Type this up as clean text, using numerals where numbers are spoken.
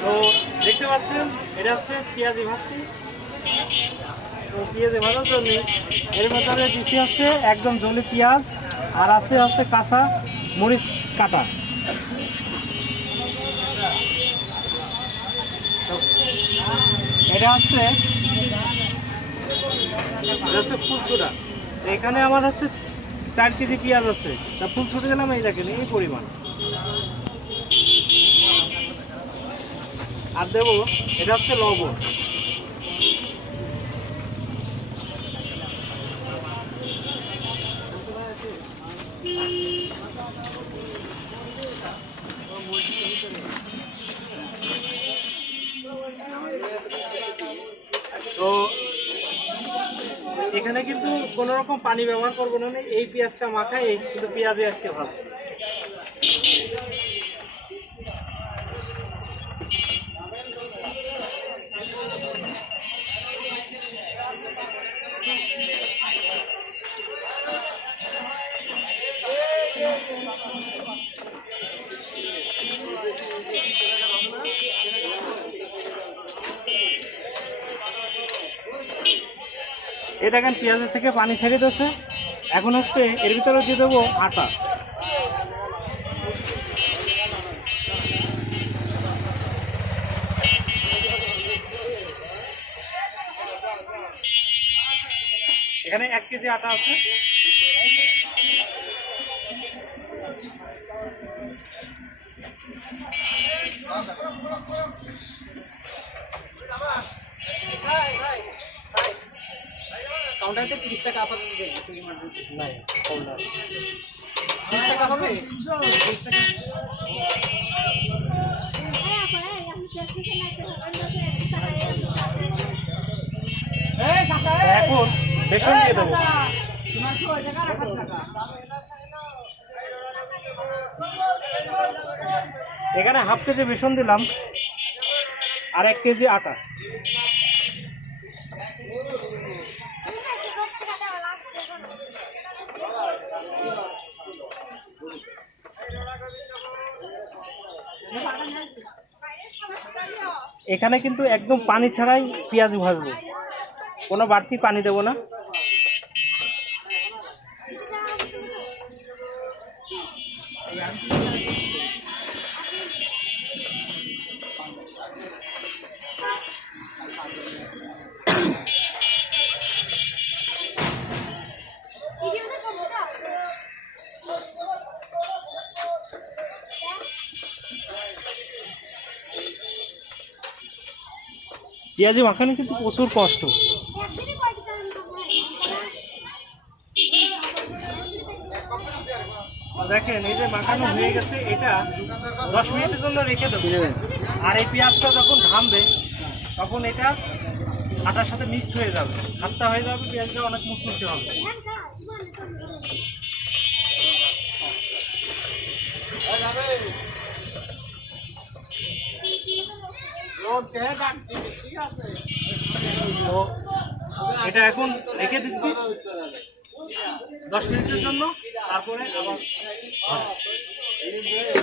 তো দেখতে পাচ্ছেন এটা হচ্ছে পেঁয়াজি ভাজছি। তো পেঁয়াজি ভাজার জন্য এর মধ্যে দিচ্ছি হচ্ছে একদম জলি পেঁয়াজ, আর আছে হচ্ছে কাঁচা মরিচ কাটা। এটা হচ্ছে ফুলচুরা। এখানে আমার হচ্ছে 4 কেজি পেঁয়াজ আছে, তা ফুলচুরা দিলাম এই দেখেন এই পরিমাণ। আর দেবো এটা হচ্ছে লবণ। তো এখানে কিন্তু কোনো রকম পানি ব্যবহার করবো না, এই পেঁয়াজটা মাখাই কিন্তু পেঁয়াজে আজকে ভালো। এই দেখেন পেঁয়াজের থেকে পানি ছেড়ে দিয়েছে। এখন হচ্ছে এর ভিতরে দিয়ে দেবো আটা। এখানে 1 কেজি আটা আছে। কাউন্টারে 30 টাকা আপাতত দেয় নাই কাউন্টার 30 টাকা হবে 30 টাকা। এখন বেসন দিয়ে দেবো। এখানে 1/2 কেজি বেসন দিলাম, আর 1 কেজি আটা। এখানে কিন্তু একদম পানি ছাড়াই পেঁয়াজ ভাজবো, কোনো বাড়তি পানি দেবো না। পেঁয়াজি মাখানো কিন্তু প্রচুর কষ্ট। দেখেন এই যে মাখানো হয়ে গেছে, এটা 10 মিনিটের জন্য রেখে দেবো। আর এই পেঁয়াজটা যখন ঘামবে তখন এটা আটার সাথে মিক্সড হয়ে যাবে, খাস্তা হয়ে যাবে, পেঁয়াজটা অনেক মুচমুচে হবে। তো এটা এখন রেখে দিচ্ছি 10 মিনিটের জন্য, তারপরে আবার